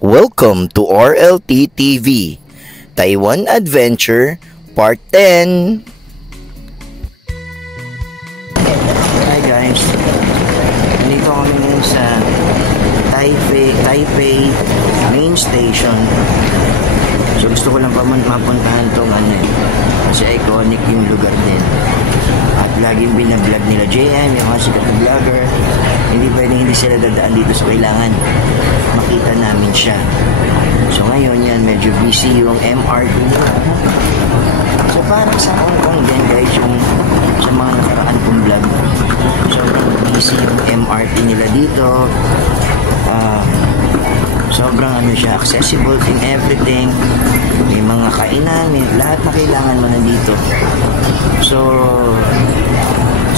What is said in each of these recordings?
Welcome to RLT TV, Taiwan Adventure Part 10. Hi guys, nandito kami ngayon sa Taipei Main Station. So gusto ko lang mapuntahan tong kasi iconic yung lugar din. At laging binablog nila JM, yung mga sikat na vlogger. Hindi pwedeng hindi sila dadaan dito, so kailangan makita namin siya. So ngayon yan, medyo busy yung MRT nila. So parang sa Hong Kong din guys, yung sa mga nakaraan kong vlog. So busy yung MRT nila dito. Sobrang siya, accessible in everything. May mga kainan, may lahat na kailangan mo nandito. So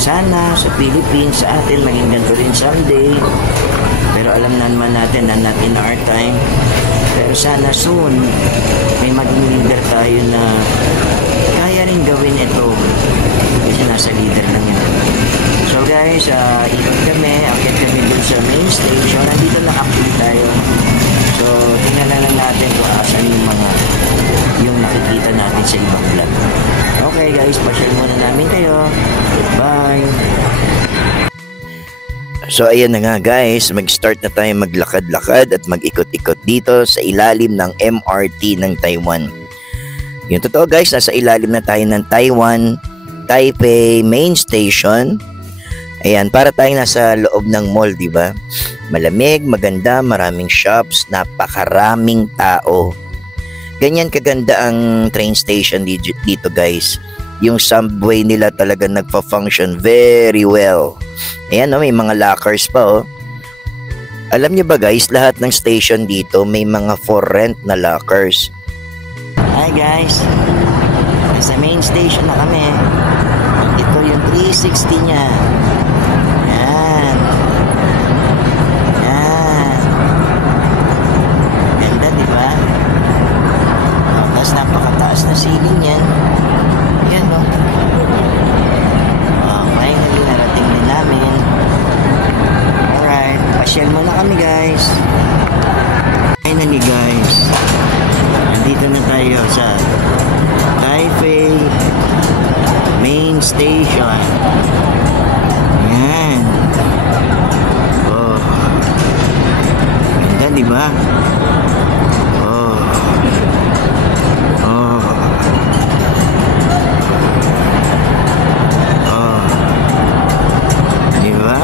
sana sa Philippines, sa atin maging ganito rin someday. Pero alam na naman natin na not in our time. Pero sana soon may maging leader tayo na kaya rin gawin ito. Kasi nasa leader lang yun. So guys, ikot kami, akit kami dun sa main station. Nandito lang actually tayo. So tingnan na lang natin kung asan yung nakikita natin sa ibang vlog. Okay guys, pa-share muna namin kayo. Bye! So ayan na nga guys, mag-start na tayo maglakad-lakad at mag-ikot-ikot dito sa ilalim ng MRT ng Taiwan. Yung totoo guys, nasa ilalim na tayo ng Taiwan Taipei Main Station. Ayan, para tayong nasa loob ng mall, di ba? Malamig, maganda, maraming shops, napakaraming tao. Ganyan kaganda ang train station dito guys. Yung subway nila talaga nagpa-function very well. Ayan, no, may mga lockers pa, oh. Alam niyo ba guys, lahat ng station dito may mga for rent na lockers. Hi guys, nasa main station na kami. Ito yung 360 niya. Yan. Yan. Ganda, di ba? Tapos napakataas na ceiling yan. Yan, no? Finally, narating din namin. Alright, pasyal muna kami guys. Finally guys, nandito na tayo sa Taipei Main Station. Yan. Oh. Ganda, di ba? Oh. Oh. Oh. Di ba?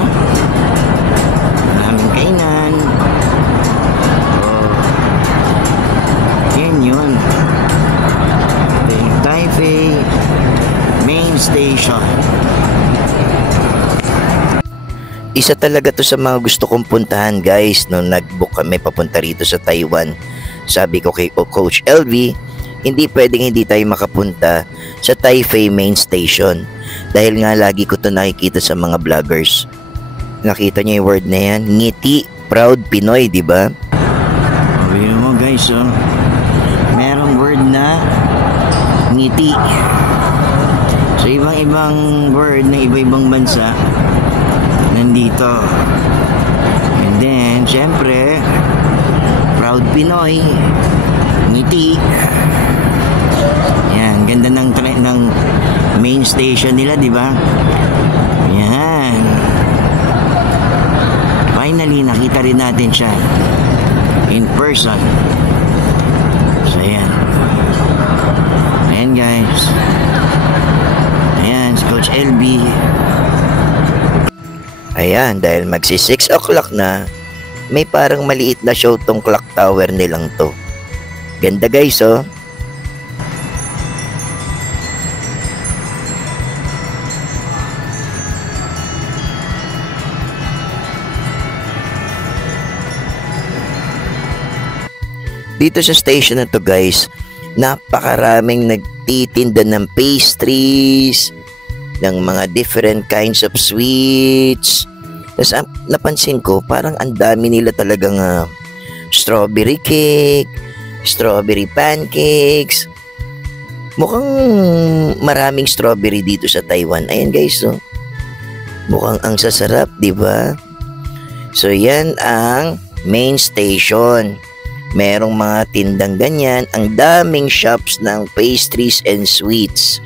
Maraming kainan. Oh. Yan yun. Ito yung Taipei Main Station. Isa talaga to sa mga gusto kong puntahan guys nung nag-book kami papunta rito sa Taiwan. Sabi ko kay Coach LV, hindi pwedeng hindi tayo makapunta sa Taipei Main Station dahil nga lagi ko to nakikita sa mga vloggers. Nakita niyo yung word na yan, ngiti, proud Pinoy, di ba? Sabi mo guys, oh, merong word na ngiti. So ibang-ibang word na iba-ibang bansa nandito. And then syempre proud Pinoy, ngiti. Yan, ganda ng main station nila, di ba? Yan. Finally nakita rin natin siya in person. So yan. Ayan guys. Ayan si Coach LB. Ayan, dahil magsi 6 o'clock na, may parang maliit na show tong clock tower nilang to. Ganda guys, oh. Dito sa station na to guys, napakaraming nagtitinda ng pastries, ng mga different kinds of sweets. Tapos napansin ko, parang ang dami nila talagang strawberry cake, strawberry pancakes. Mukhang maraming strawberry dito sa Taiwan. Ayan guys, oh. Mukhang ang sasarap, di ba? So yan ang main station. Merong mga tindang ganyan. Ang daming shops ng pastries and sweets.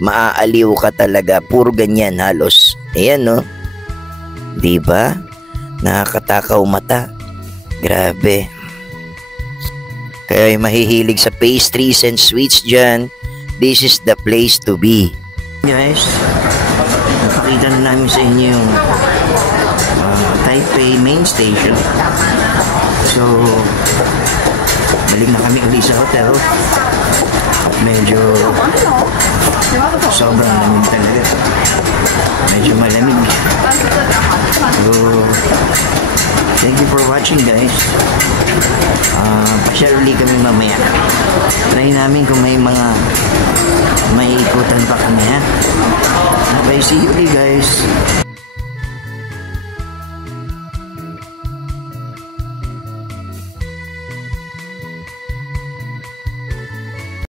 Maaaliw ka talaga. Puro ganyan halos. Ayan no. Diba? Nakakatakaw mata. Grabe. Kaya yung mahihilig sa pastries and sweets dyan, this is the place to be. Guys, napakita na namin sa inyo yung Taipei main station. So, balik na kami ulit sa hotel. At medyo sobrang lamig talaga. Medyo malamig. So, thank you for watching guys. Pa-share ulit kami mamaya. Try namin kung may mga may ikutan pa kami ha. Okay, see you ulit guys.